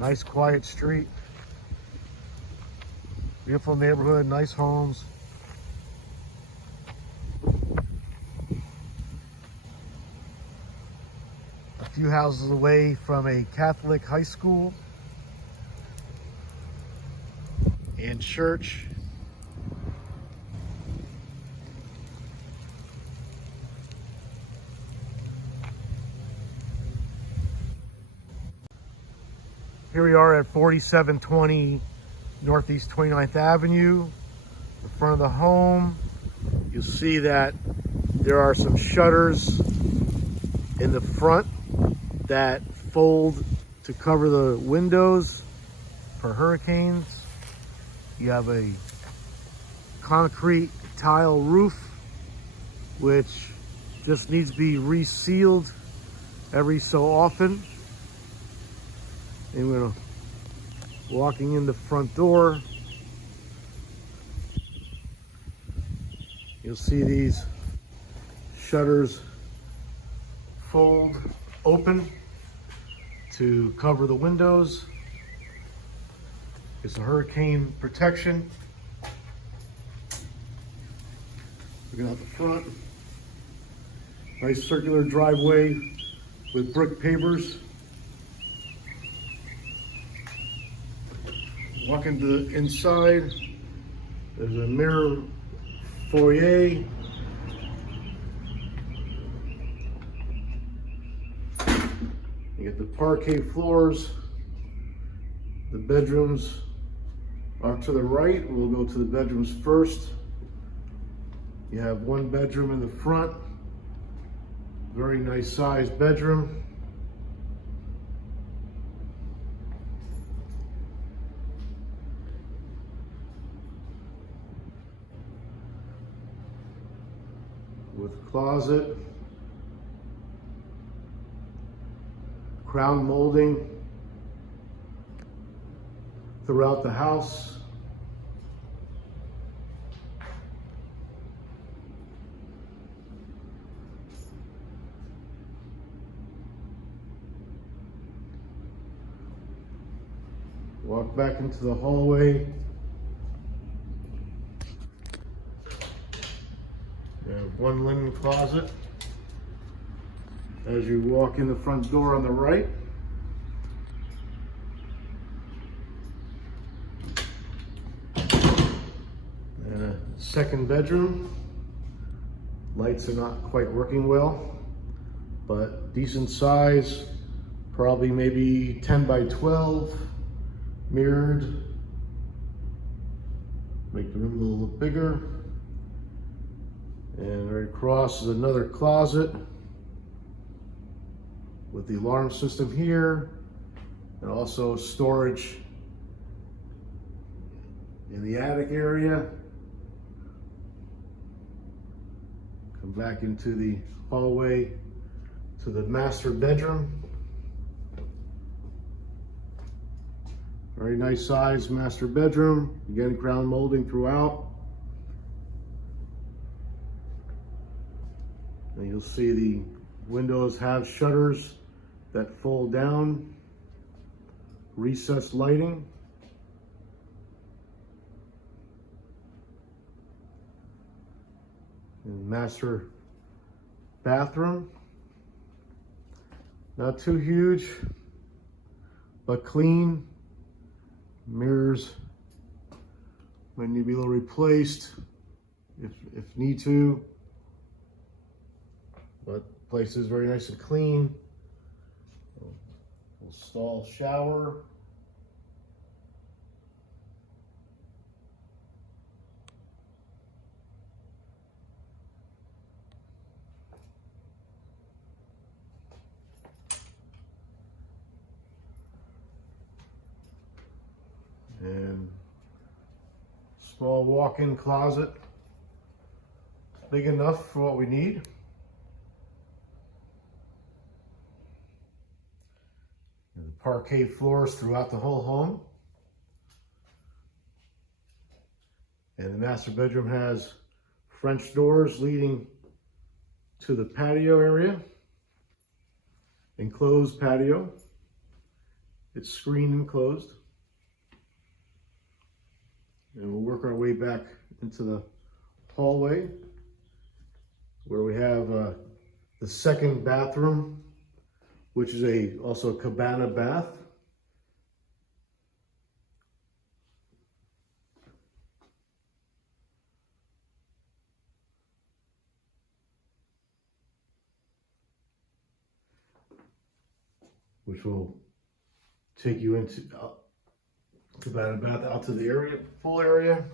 Nice quiet street. Beautiful neighborhood, nice homes. A few houses away from a Catholic high school and church. Here we are at 4720 Northeast 29th Avenue, the front of the home. You'll see that there are some shutters in the front that fold to cover the windows for hurricanes. You have a concrete tile roof, which just needs to be resealed every so often. And we're walking in the front door. You'll see these shutters fold open to cover the windows. It's a hurricane protection. Looking out the front. Nice circular driveway with brick pavers. Walk into the inside, there's a mirror foyer. You get the parquet floors. The bedrooms are to the right. We'll go to the bedrooms first. You have one bedroom in the front. Very nice sized bedroom. With closet, crown molding throughout the house. Walk back into the hallway. You have one linen closet as you walk in the front door on the right. And a second bedroom. Lights are not quite working well, but decent size, probably maybe 10 by 12, mirrored. Make the room a little bigger. And right across is another closet with the alarm system here, and also storage in the attic area. Come back into the hallway to the master bedroom. Very nice size master bedroom. Again, crown molding throughout. And you'll see the windows have shutters that fold down, recessed lighting. And master bathroom. Not too huge, but clean. Mirrors might need to be a little replaced if need to. But the place is very nice and clean. Little stall shower. And small walk-in closet. Big enough for what we need. And parquet floors throughout the whole home. And the master bedroom has French doors leading to the patio area. Enclosed patio. It's screened and closed. And we'll work our way back into the hallway where we have the second bathroom, which is also a cabana bath. Which will take you into cabana bath out to the area, full area.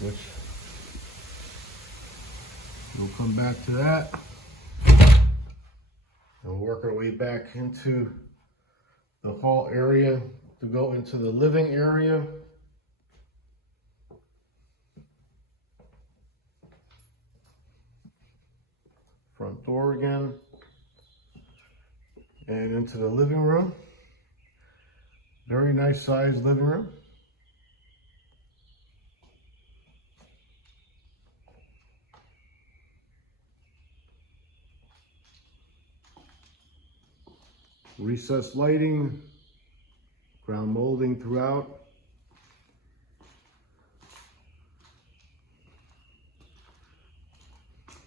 Which we'll come back to that. And we'll work our way back into the hall area to go into the living area. Front door again. And into the living room. Very nice sized living room. Recessed lighting, ground molding throughout.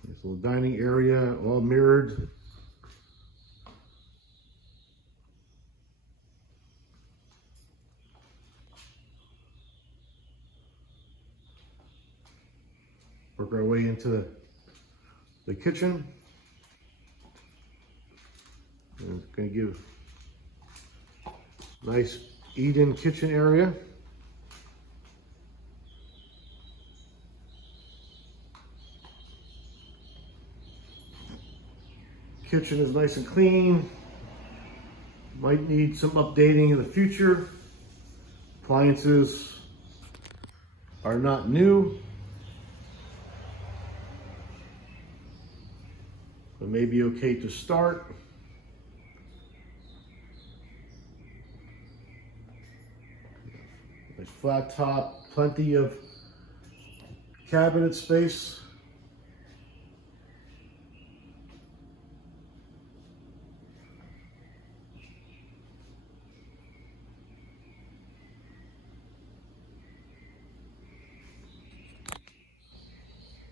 This little dining area, all mirrored. Work our way into the kitchen. And it's going to give nice eat-in kitchen area. Kitchen is nice and clean. Might need some updating in the future. Appliances are not new, but may be okay to start. Nice flat top, plenty of cabinet space.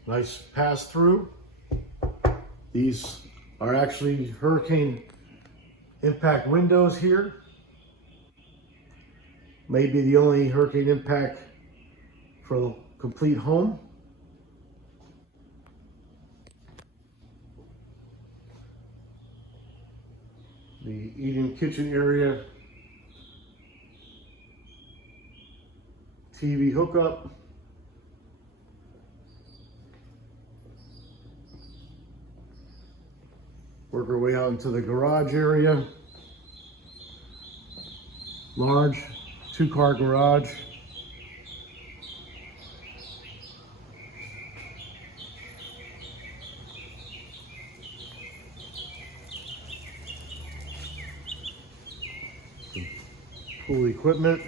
Nice pass through. These are actually hurricane impact windows here. Maybe the only hurricane impact for a complete home. The eat-in kitchen area. TV hookup. Work our way out into the garage area. Large 2-car garage. Some pool equipment.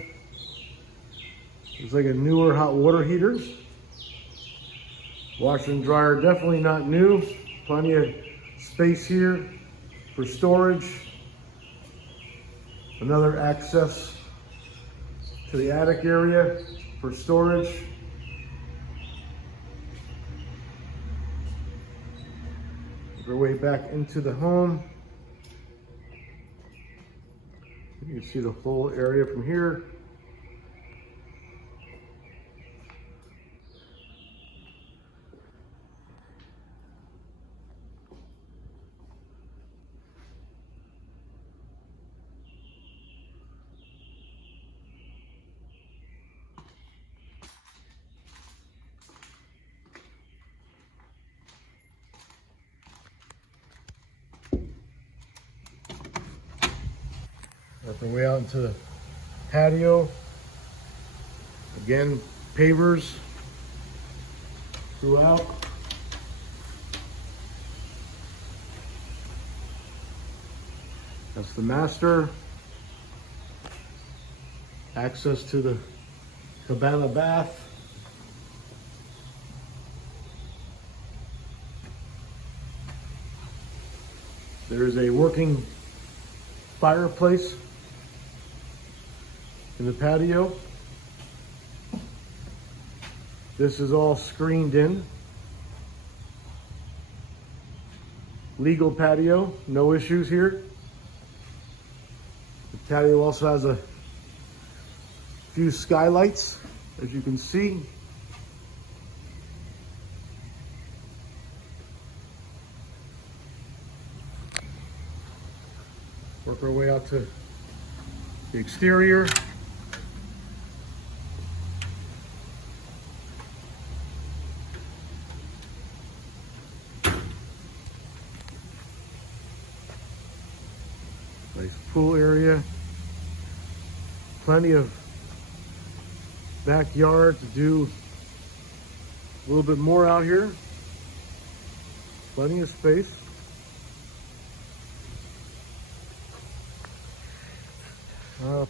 It's like a newer hot water heater. Washer and dryer definitely not new. Plenty of space here for storage. Another access to the attic area for storage. Make our way back into the home. You can see the whole area from here. Work our way out into the patio. Again, pavers throughout. That's the master. Access to the cabana bath. There's a working fireplace in the patio. This is all screened in. Legal patio, no issues here. The patio also has a few skylights, as you can see. Work our way out to the exterior. Nice pool area. Plenty of backyard to do a little bit more out here. Plenty of space.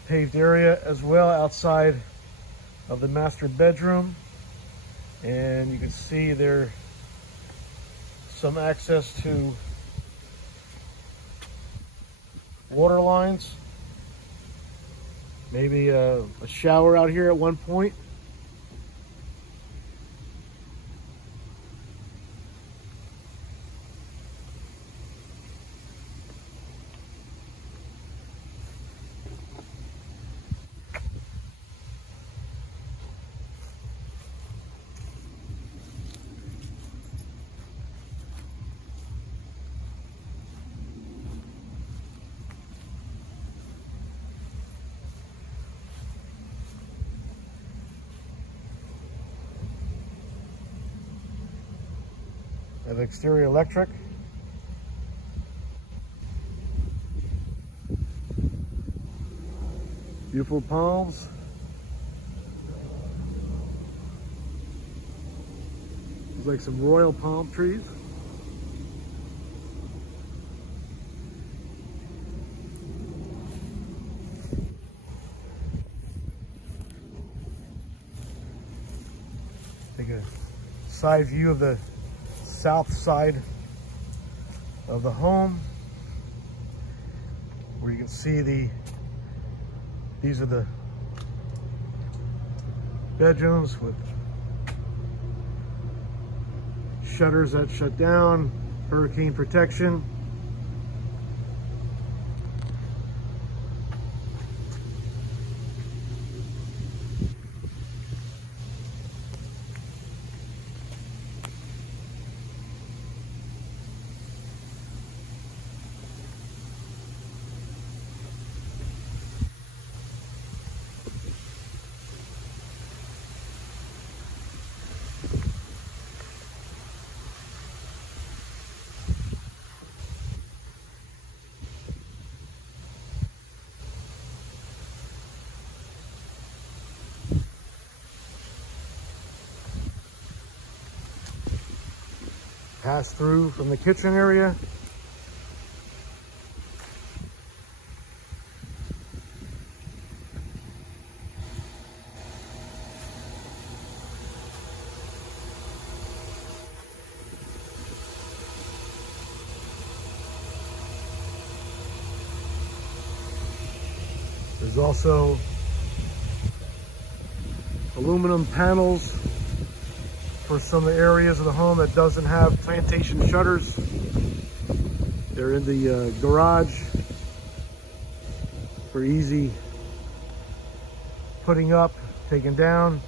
Paved area as well outside of the master bedroom, and you can see there's some access to water lines, maybe a shower out here at one point. Have exterior electric. Beautiful palms. It's like some royal palm trees. Take a side view of the south side of the home, where you can see these are the bedrooms with shutters that shut down, hurricane protection. Pass through from the kitchen area. There's also aluminum panels for some of the areas of the home that doesn't have plantation shutters. They're in the garage for easy putting up, taking down.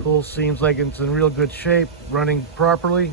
Pool seems like it's in real good shape, running properly.